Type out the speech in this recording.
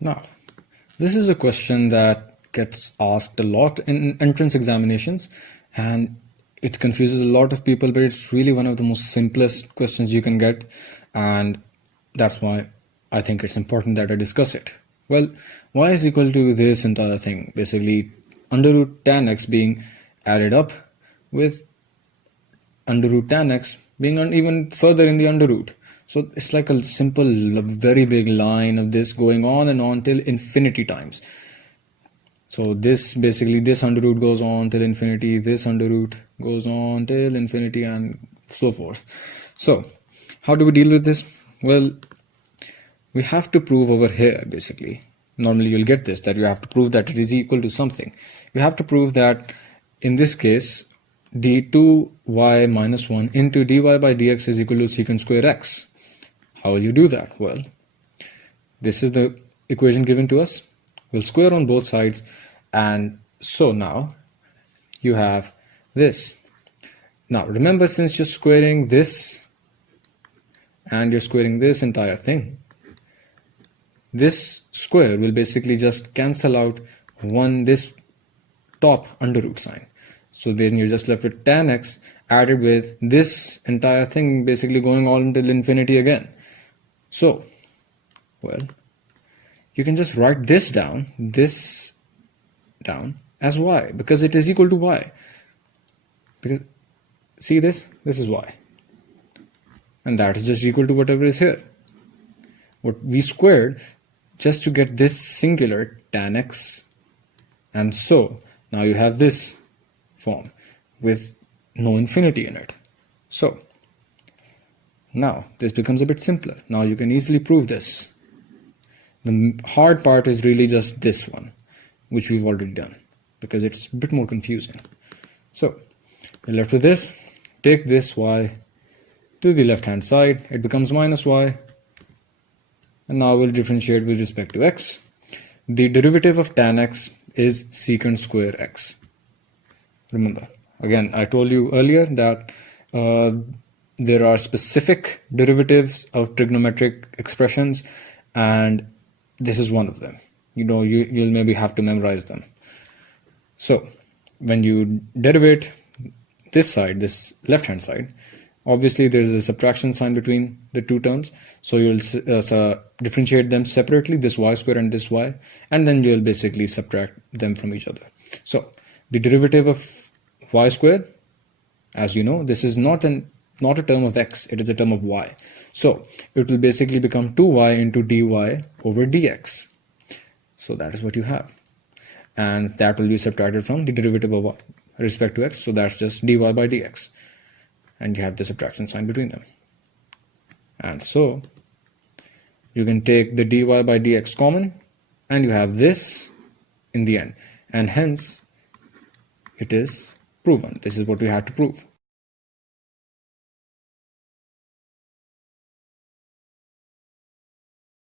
Now, this is a question that gets asked a lot in entrance examinations, and it confuses a lot of people, but it's really one of the most simplest questions you can get, and that's why I think it's important that I discuss it. Well, y is equal to this entire thing, basically under root tan x being added up with under root tan x being even further in the under root. So it's like a simple, very big line of this going on and on till infinity times. So this basically, this under root goes on till infinity, this under root goes on till infinity, and so forth. So how do we deal with this? Well, we have to prove over here, basically. Normally you'll get this, that you have to prove that it is equal to something. You have to prove that in this case d2y minus 1 into dy by dx is equal to secant square x. How will you do that? Well, this is the equation given to us. We'll square on both sides, and so now you have this. Now remember, since you're squaring this and you're squaring this entire thing, this square will basically just cancel out this top under root sign. So then you're just left with tan x added with this entire thing basically going all until infinity again. So, well, you can just write this down as y, because it is equal to y. Because see this is y, and that is just equal to whatever is here. What we squared just to get this singular tan x, and so now you have this form with no infinity in it. So now this becomes a bit simpler. Now you can easily prove this. The hard part is really just this one, which we've already done, because it's a bit more confusing. So you're left with this. Take this y to the left hand side, it becomes minus y, and now we'll differentiate with respect to x. The derivative of tan x is secant square x. Remember, again, I told you earlier that there are specific derivatives of trigonometric expressions, and this is one of them. You'll maybe have to memorize them. So when you derivate this side, this left hand side, obviously there's a subtraction sign between the two terms, so you'll differentiate them separately, this y square and this y, and then you'll basically subtract them from each other. So the derivative of y squared, as you know, this is not a term of x, it is a term of y. So it will basically become 2y into dy over dx. So that is what you have. And that will be subtracted from the derivative of y with respect to x. So that's just dy by dx. And you have the subtraction sign between them. And so you can take the dy by dx common, and you have this in the end. And hence it is proven. This is what we had to prove.